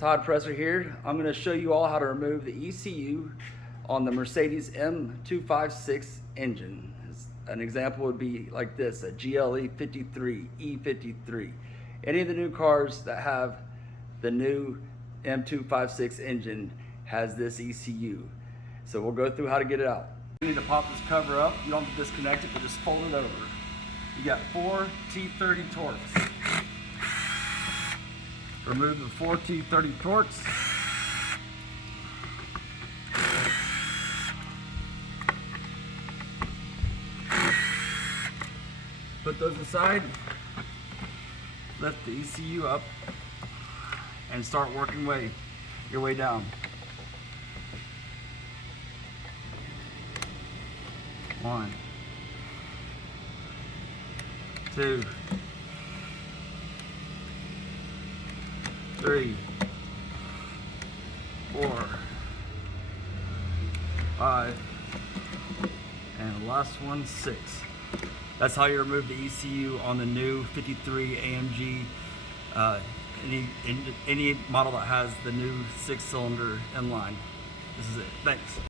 Todd Presser here. I'm going to show you all how to remove the ECU on the Mercedes M256 engine. An example would be like this, a GLE53, E53. Any of the new cars that have the new M256 engine has this ECU. So we'll go through how to get it out. You need to pop this cover up. You don't have to disconnect it, but just fold it over. You got 4 T30 Torx. Remove the 4 T30 Torx. Put those aside. Lift the ECU up and start working your way down. 1, 2, 3, 4, 5, and the last one, 6. That's how you remove the ECU on the new 53 AMG, any model that has the new 6-cylinder inline. This is it. Thanks.